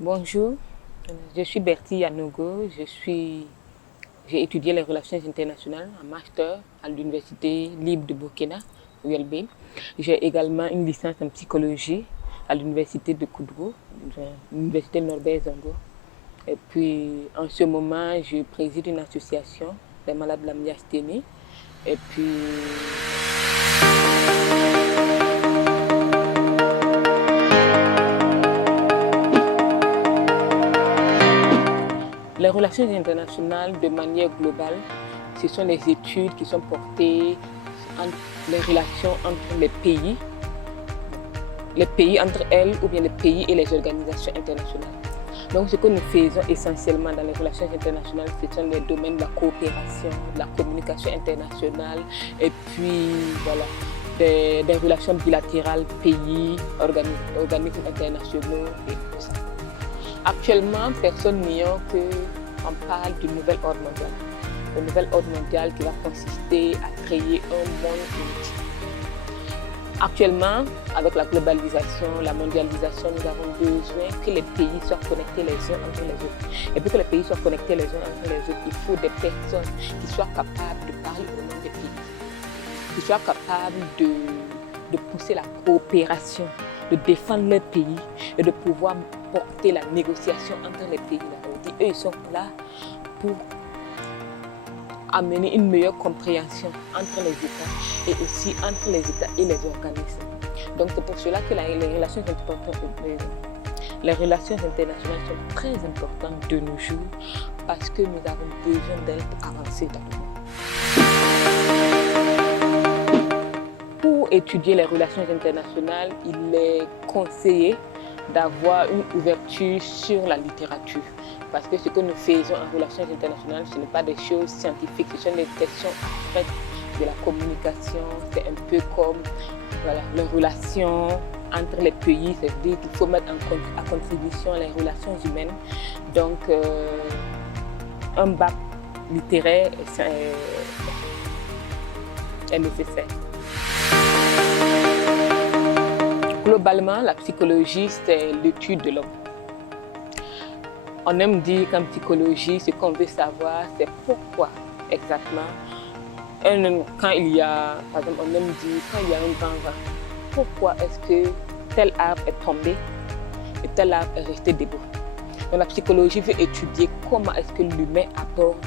Bonjour, je suis Bertie Yanogo, j'ai étudié les relations internationales en master à l'Université libre de Burkina, ULB. J'ai également une licence en psychologie à l'Université de Koudou, l'Université Norbert Zongo. Et puis en ce moment, je préside une association des malades de la myasthénie. Et puis les relations internationales, de manière globale, ce sont les études qui sont portées entre les relations entre les pays entre elles ou bien les pays et les organisations internationales. Donc ce que nous faisons essentiellement dans les relations internationales, ce sont les domaines de la coopération, de la communication internationale et puis voilà, des relations bilatérales, pays, organismes internationaux et tout ça. Actuellement, personne n'ignore qu'on parle du nouvel ordre mondial. Le nouvel ordre mondial qui va consister à créer un monde unique. Actuellement, avec la globalisation, la mondialisation, nous avons besoin que les pays soient connectés les uns entre les autres. Et pour que les pays soient connectés les uns entre les autres, il faut des personnes qui soient capables de parler au nom des pays, qui soient capables de pousser la coopération, de défendre leur pays et de pouvoir porter la négociation entre les pays. Eux, ils sont là pour amener une meilleure compréhension entre les États et aussi entre les États et les organismes. Donc c'est pour cela que les relations internationales sont très importantes de nos jours parce que nous avons besoin d'elles pour avancer dans le monde. Pour étudier les relations internationales, il est conseillé d'avoir une ouverture sur la littérature. Parce que ce que nous faisons en relations internationales, ce n'est pas des choses scientifiques, ce sont des questions abstraites de la communication. C'est un peu comme les relations entre les pays, c'est-à-dire qu'il faut mettre à contribution les relations humaines. Donc, un bac littéraire est nécessaire. Globalement, la psychologie, c'est l'étude de l'homme. On aime dire qu'en psychologie, ce qu'on veut savoir, c'est pourquoi exactement. Quand il y a, par exemple, on aime dire quand il y a un grand vent, pourquoi est-ce que tel arbre est tombé et tel arbre est resté debout. Donc la psychologie veut étudier comment est-ce que l'humain aborde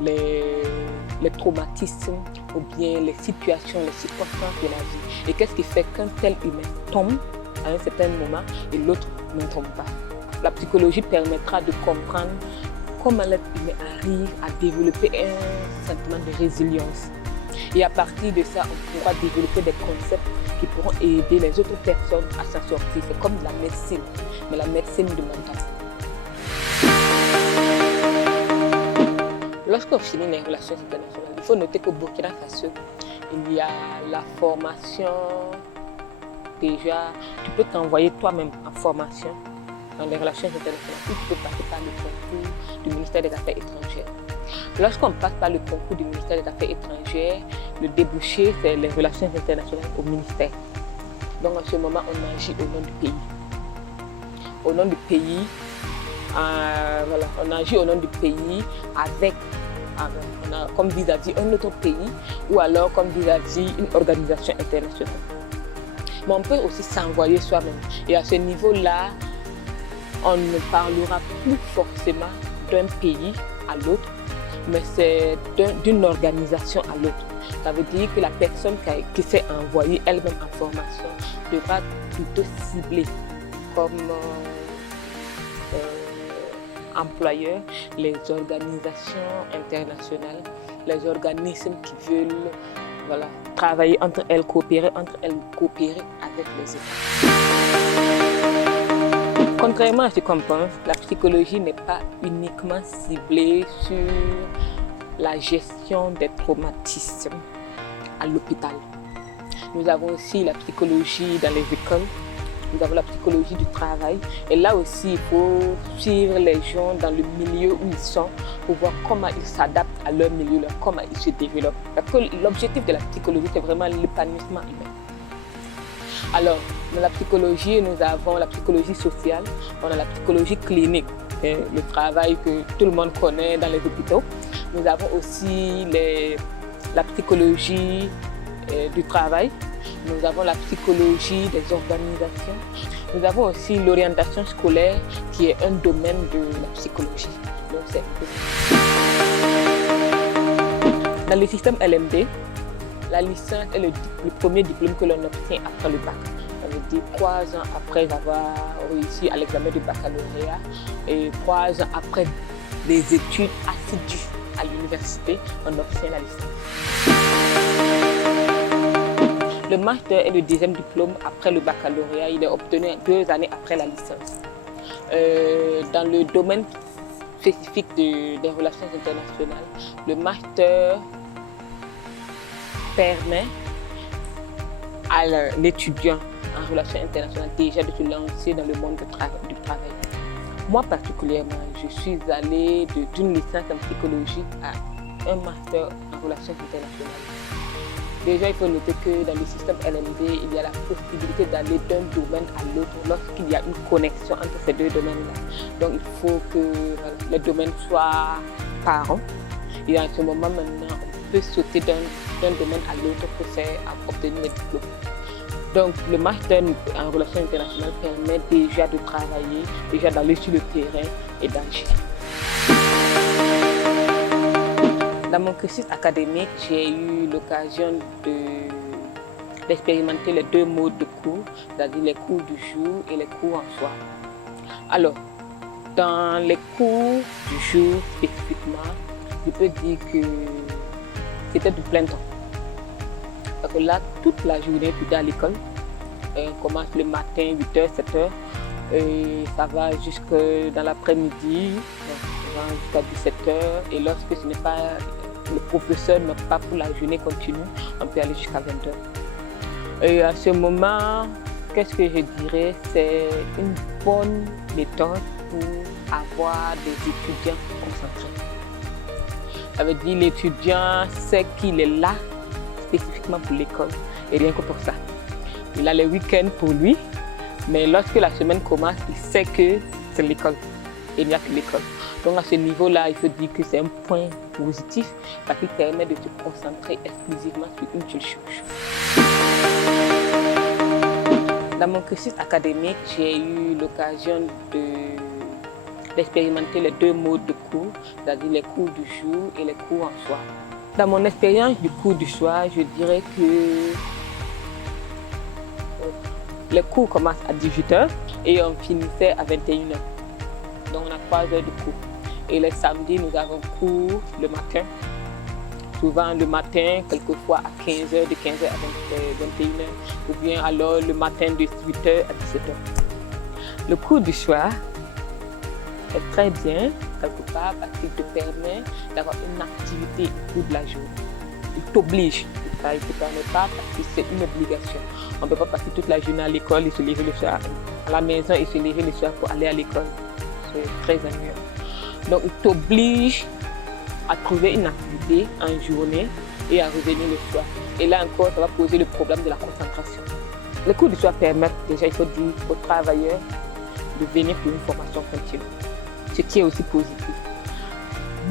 les traumatismes ou bien les situations, les circonstances de la vie. Et qu'est-ce qui fait qu'un tel humain tombe à un certain moment et l'autre ne tombe pas. La psychologie permettra de comprendre comment l'être humain arrive à développer un sentiment de résilience. Et à partir de ça, on pourra développer des concepts qui pourront aider les autres personnes à s'en sortir. C'est comme la médecine, mais la médecine du mental. Lorsqu'on finit les relations internationales, il faut noter qu'au Burkina Faso, il y a la formation. Déjà, tu peux t'envoyer toi-même en formation dans les relations internationales, ou tu peux passer par le concours du ministère des Affaires étrangères. Lorsqu'on passe par le concours du ministère des Affaires étrangères, le débouché, c'est les relations internationales au ministère. Donc en ce moment, on agit au nom du pays. Au nom du pays, on agit au nom du pays avec comme vis-à-vis un autre pays ou alors comme vis-à-vis une organisation internationale. Mais on peut aussi s'envoyer soi-même. Et à ce niveau-là, on ne parlera plus forcément d'un pays à l'autre, mais c'est d'une organisation à l'autre. Ça veut dire que la personne qui s'est envoyée elle-même en formation devra plutôt cibler comme employeurs les organisations internationales, les organismes qui veulent travailler entre elles, coopérer avec les États. Contrairement à ce qu'on pense, la psychologie n'est pas uniquement ciblée sur la gestion des traumatismes à l'hôpital. Nous avons aussi la psychologie dans les écoles, nous avons la psychologie du travail. Et là aussi, il faut suivre les gens dans le milieu où ils sont pour voir comment ils s'adaptent à leur milieu, comment ils se développent. Parce que l'objectif de la psychologie, c'est vraiment l'épanouissement humain. Alors, dans la psychologie, nous avons la psychologie sociale, on a la psychologie clinique, le travail que tout le monde connaît dans les hôpitaux. Nous avons aussi la psychologie du travail, nous avons la psychologie des organisations, nous avons aussi l'orientation scolaire qui est un domaine de la psychologie. Donc, c'est dans le système LMD, la licence est le premier diplôme que l'on obtient après le bac. Ça veut dire 3 ans après avoir réussi à l'examen du baccalauréat et 3 ans après des études assidues à l'université, on obtient la licence. Le master est le deuxième diplôme après le baccalauréat. Il est obtenu 2 années après la licence. Dans le domaine spécifique des relations internationales, le master permet à l'étudiant en relations internationales déjà de se lancer dans le monde du travail. Moi particulièrement, je suis allée d'une licence en psychologie à un master en relations internationales. Déjà, il faut noter que dans le système LMD, il y a la possibilité d'aller d'un domaine à l'autre lorsqu'il y a une connexion entre ces deux domaines-là. Donc, il faut que les domaines soient parents. Et à ce moment maintenant, on peut sauter d'un domaine à l'autre pour obtenir les diplômes. Donc, le master en relations internationales permet déjà de travailler, déjà d'aller sur le terrain et d'agir. Dans mon cursus académique, j'ai eu l'occasion d'expérimenter les 2 modes de cours, c'est-à-dire les cours du jour et les cours en soir. Alors, dans les cours du jour spécifiquement, je peux dire que c'était du plein temps. Parce que là, toute la journée, tu es à l'école. On commence le matin, 8h, 7h, et ça va jusque dans l'après-midi, jusqu'à 17h. Et lorsque ce n'est pas le professeur n'a pas pour la journée continue, on peut aller jusqu'à 20h. Et à ce moment, qu'est-ce que je dirais? C'est une bonne méthode pour avoir des étudiants concentrés. Ça veut dire l'étudiant sait qu'il est là spécifiquement pour l'école et rien que pour ça. Il a les week-ends pour lui, mais lorsque la semaine commence, il sait que c'est l'école et il n'y a que l'école. Donc à ce niveau-là, il faut dire que c'est un point positif parce qu'il permet de se concentrer exclusivement sur une seule chose. Dans mon cursus académique, j'ai eu l'occasion d'expérimenter les 2 modes de cours, c'est-à-dire les cours du jour et les cours en soir. Dans mon expérience du cours du soir, je dirais que les cours commencent à 18h et on finissait à 21h. Donc on a 3 heures de cours. Et les samedis, nous avons cours le matin. Souvent le matin, quelquefois à 15h, de 15h à 21h. Ou bien alors le matin de 8h à 17h. Le cours du soir est très bien, quelque part, parce qu'il te permet d'avoir une activité au cours de la journée. Il t'oblige. Il ne te permet pas parce que c'est une obligation. On ne peut pas passer toute la journée à l'école et se lever le soir à la maison et se lever le soir pour aller à l'école. C'est très ennuyeux. Donc, il t'oblige à trouver une activité en journée et à revenir le soir. Et là encore, ça va poser le problème de la concentration. Les cours du soir permettent déjà, il faut dire, aux travailleurs de venir pour une formation continue, ce qui est aussi positif.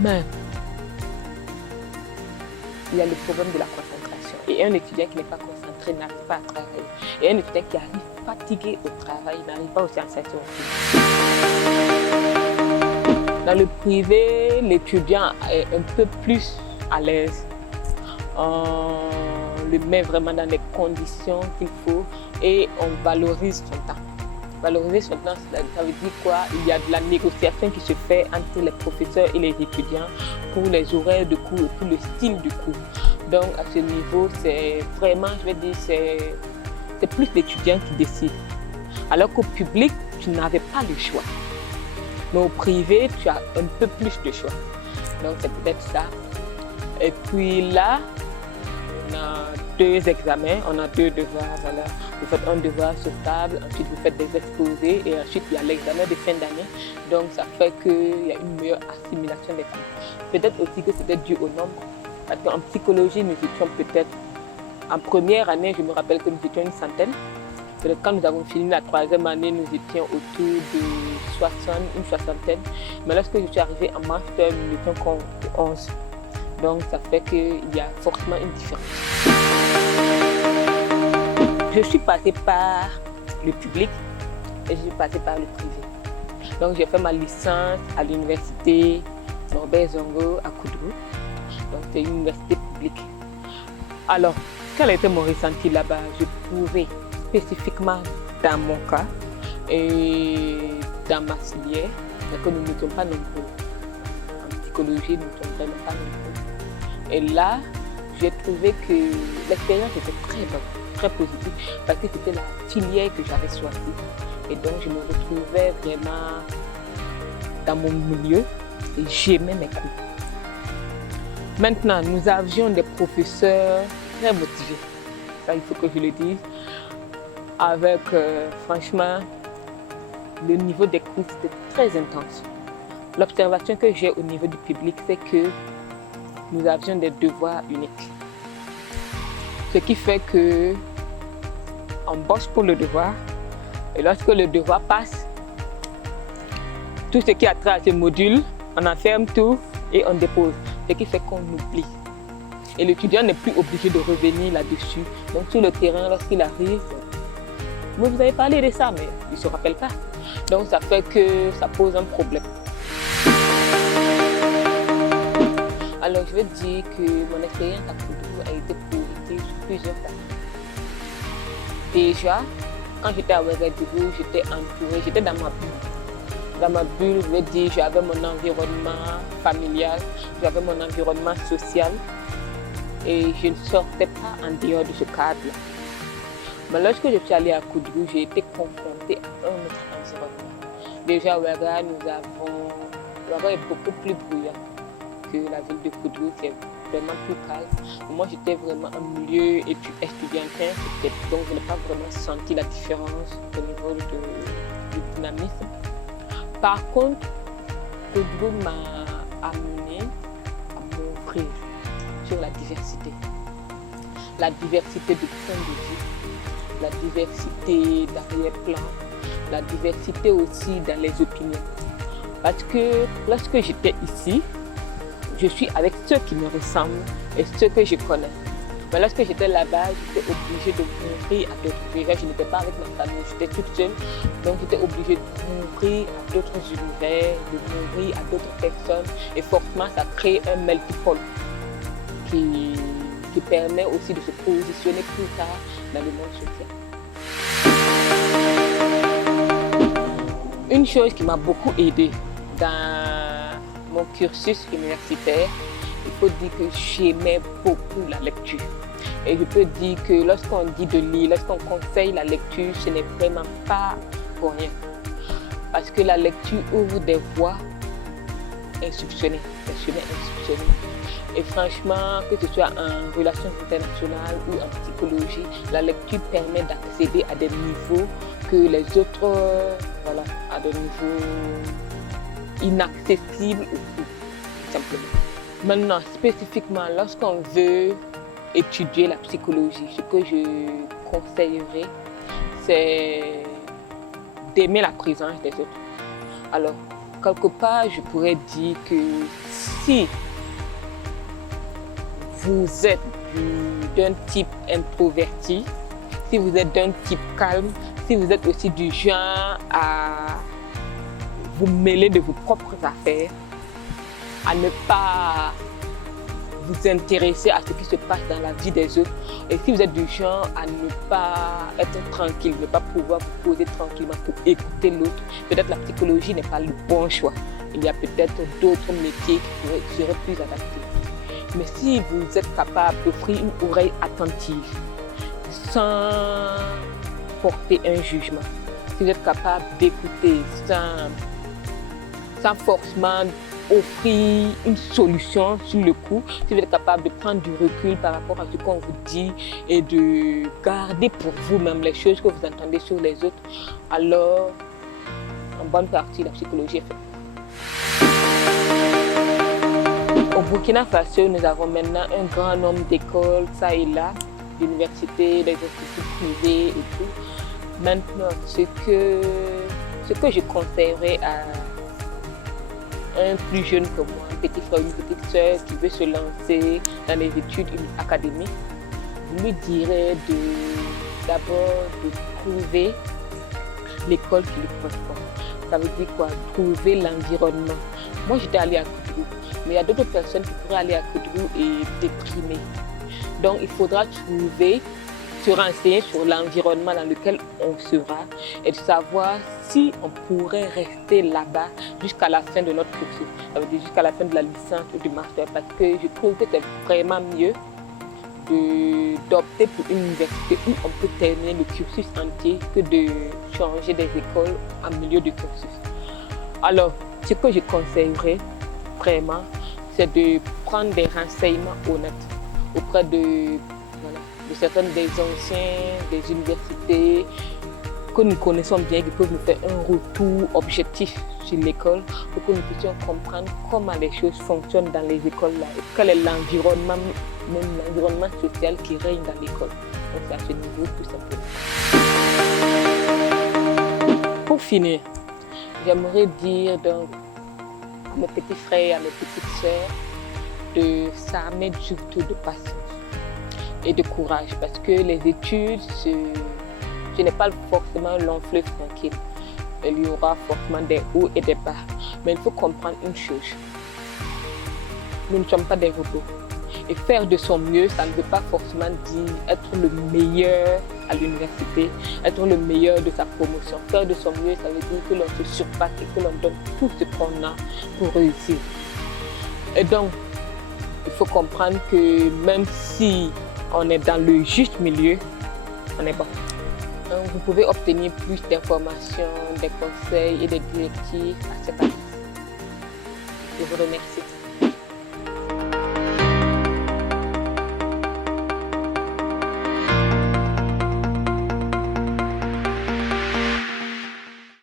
Mais il y a le problème de la concentration. Et un étudiant qui n'est pas concentré n'arrive pas à travailler. Et un étudiant qui arrive fatigué au travail n'arrive pas aussi à s'assurer. Dans le privé, l'étudiant est un peu plus à l'aise. On le met vraiment dans les conditions qu'il faut et on valorise son temps. Valoriser son temps, ça veut dire quoi? Il y a de la négociation qui se fait entre les professeurs et les étudiants pour les horaires de cours et pour le style du cours. Donc à ce niveau, c'est vraiment, je vais dire, c'est plus l'étudiant qui décide. Alors qu'au public, tu n'avais pas le choix. Mais au privé, tu as un peu plus de choix. Donc c'est peut-être ça. Et puis là, on a 2 examens, on a 2 devoirs. Voilà. Vous faites un devoir sur table, ensuite vous faites des exposés et ensuite il y a l'examen de fin d'année. Donc ça fait qu'il y a une meilleure assimilation des cours. Peut-être aussi que c'était dû au nombre. Parce qu'en psychologie, nous étions peut-être, en première année, je me rappelle que nous étions une centaine. Peut-être quand nous avons fini la 3e année, nous étions autour de 60, une soixantaine. Mais lorsque je suis arrivée en master, nous n'étions qu'en 11. Donc ça fait qu'il y a forcément une différence. Je suis passée par le public et je suis passée par le privé. Donc j'ai fait ma licence à l'université Norbert Zongo à Koudrou. Donc c'est une université publique. Alors, quel était mon ressenti là-bas? Je trouvais spécifiquement dans mon cas et dans ma filière, que nous n'étions pas nombreux. En psychologie, nous ne sommes vraiment pas nombreux. Et là, j'ai trouvé que l'expérience était très bonne, très positive, parce que c'était la filière que j'avais choisie. Et donc, je me retrouvais vraiment dans mon milieu et j'aimais mes cours. Maintenant, nous avions des professeurs très motivés, ça il faut que je le dise, avec franchement, le niveau des cours c'était très intense. L'observation que j'ai au niveau du public, c'est que nous avions des devoirs uniques. Ce qui fait que on bosse pour le devoir et lorsque le devoir passe, tout ce qui a trait à ce module, on enferme tout et on dépose. Ce qui fait qu'on oublie. Et l'étudiant n'est plus obligé de revenir là-dessus. Donc sur le terrain, lorsqu'il arrive, vous avez parlé de ça, mais il ne se rappelle pas. Donc ça fait que ça pose un problème. Alors je veux dire que mon expérience à Koudrou a été positive sur plusieurs fois. Déjà, quand j'étais à Ouagadougou, j'étais entourée, j'étais dans ma bulle. Dans ma bulle, je veux dire, j'avais mon environnement familial, j'avais mon environnement social et je ne sortais pas en dehors de ce cadre-là. Mais lorsque je suis allée à Koudrou, j'ai été confrontée à un autre environnement. Déjà à Ouaga, Ouaga est beaucoup plus bruyant que la ville de Koudrou, c'est vraiment plus calme. Moi, j'étais vraiment en milieu étudiantin, donc je n'ai pas vraiment senti la différence au niveau du dynamisme. Par contre, Koudrou m'a amené à m'ouvrir sur la diversité. La diversité de points de vue, la diversité d'arrière-plan, la diversité aussi dans les opinions. Parce que lorsque j'étais ici, je suis avec ceux qui me ressemblent et ceux que je connais. Mais lorsque j'étais là-bas, j'étais obligée de m'ouvrir à d'autres. Déjà, je n'étais pas avec ma famille, j'étais toute seule. Donc, j'étais obligée de m'ouvrir à d'autres univers, de m'ouvrir à d'autres personnes. Et forcément, ça crée un melting pot qui permet aussi de se positionner plus tard dans le monde social. Une chose qui m'a beaucoup aidée dans mon cursus universitaire, il faut dire que j'aimais beaucoup la lecture. Et je peux dire que lorsqu'on dit de lire, lorsqu'on conseille la lecture, ce n'est vraiment pas pour rien. Parce que la lecture ouvre des voies insoupçonnées, des chemins insoupçonnés. Et franchement, que ce soit en relations internationales ou en psychologie, la lecture permet d'accéder à des niveaux que les autres, voilà, à des niveaux inaccessibles aussi, tout simplement. Maintenant, spécifiquement, lorsqu'on veut étudier la psychologie, ce que je conseillerais, c'est d'aimer la présence des autres. Alors, quelque part, je pourrais dire que si vous êtes d'un type introverti, si vous êtes d'un type calme, si vous êtes aussi du genre à vous mêler de vos propres affaires, à ne pas vous intéresser à ce qui se passe dans la vie des autres. Et si vous êtes du genre à ne pas être tranquille, ne pas pouvoir vous poser tranquillement pour écouter l'autre, peut-être la psychologie n'est pas le bon choix. Il y a peut-être d'autres métiers qui seraient plus adaptés. Mais si vous êtes capable d'offrir une oreille attentive, sans porter un jugement, si vous êtes capable d'écouter sans forcément offrir une solution sur le coup, si vous êtes capable de prendre du recul par rapport à ce qu'on vous dit et de garder pour vous-même les choses que vous entendez sur les autres, alors en bonne partie la psychologie est faite. Au Burkina Faso, nous avons maintenant un grand nombre d'écoles, ça et là, d'universités, des instituts privés et tout. Maintenant, ce que je conseillerais à un plus jeune que moi, un petit frère, une petite soeur qui veut se lancer dans les études académiques, je lui dirais d'abord de trouver l'école qui lui correspond. Ça veut dire quoi? Trouver l'environnement. Moi, j'étais allée à Coudrou, mais il y a d'autres personnes qui pourraient aller à Coudrou et déprimer. Donc, il faudra trouver, se renseigner sur l'environnement dans lequel on sera et de savoir si on pourrait rester là-bas jusqu'à la fin de notre cursus. Ça veut dire jusqu'à la fin de la licence ou du master, parce que je trouve que c'est vraiment mieux d'opter pour une université où on peut terminer le cursus entier que de changer des écoles en milieu de cursus. Alors, ce que je conseillerais vraiment, c'est de prendre des renseignements honnêtes auprès de certaines des anciens des universités que nous connaissons bien, qui peuvent nous faire un retour objectif sur l'école pour que nous puissions comprendre comment les choses fonctionnent dans les écoles-là et quel est l'environnement, même l'environnement social qui règne dans l'école. Donc c'est à ce niveau tout simplement. Pour finir, j'aimerais dire donc à mes petits frères, à mes petites sœurs, de s'armer surtout de patience et de courage, parce que les études, ce n'est pas forcément un long fleuve tranquille. Il y aura forcément des hauts et des bas. Mais il faut comprendre une chose. Nous ne sommes pas des robots. Et faire de son mieux, ça ne veut pas forcément dire être le meilleur à l'université, être le meilleur de sa promotion. Faire de son mieux, ça veut dire que l'on se surpasse et que l'on donne tout ce qu'on a pour réussir. Et donc, il faut comprendre que même si on est dans le juste milieu, on est bon. Vous pouvez obtenir plus d'informations, des conseils et des directives à cet avis. Je vous remercie.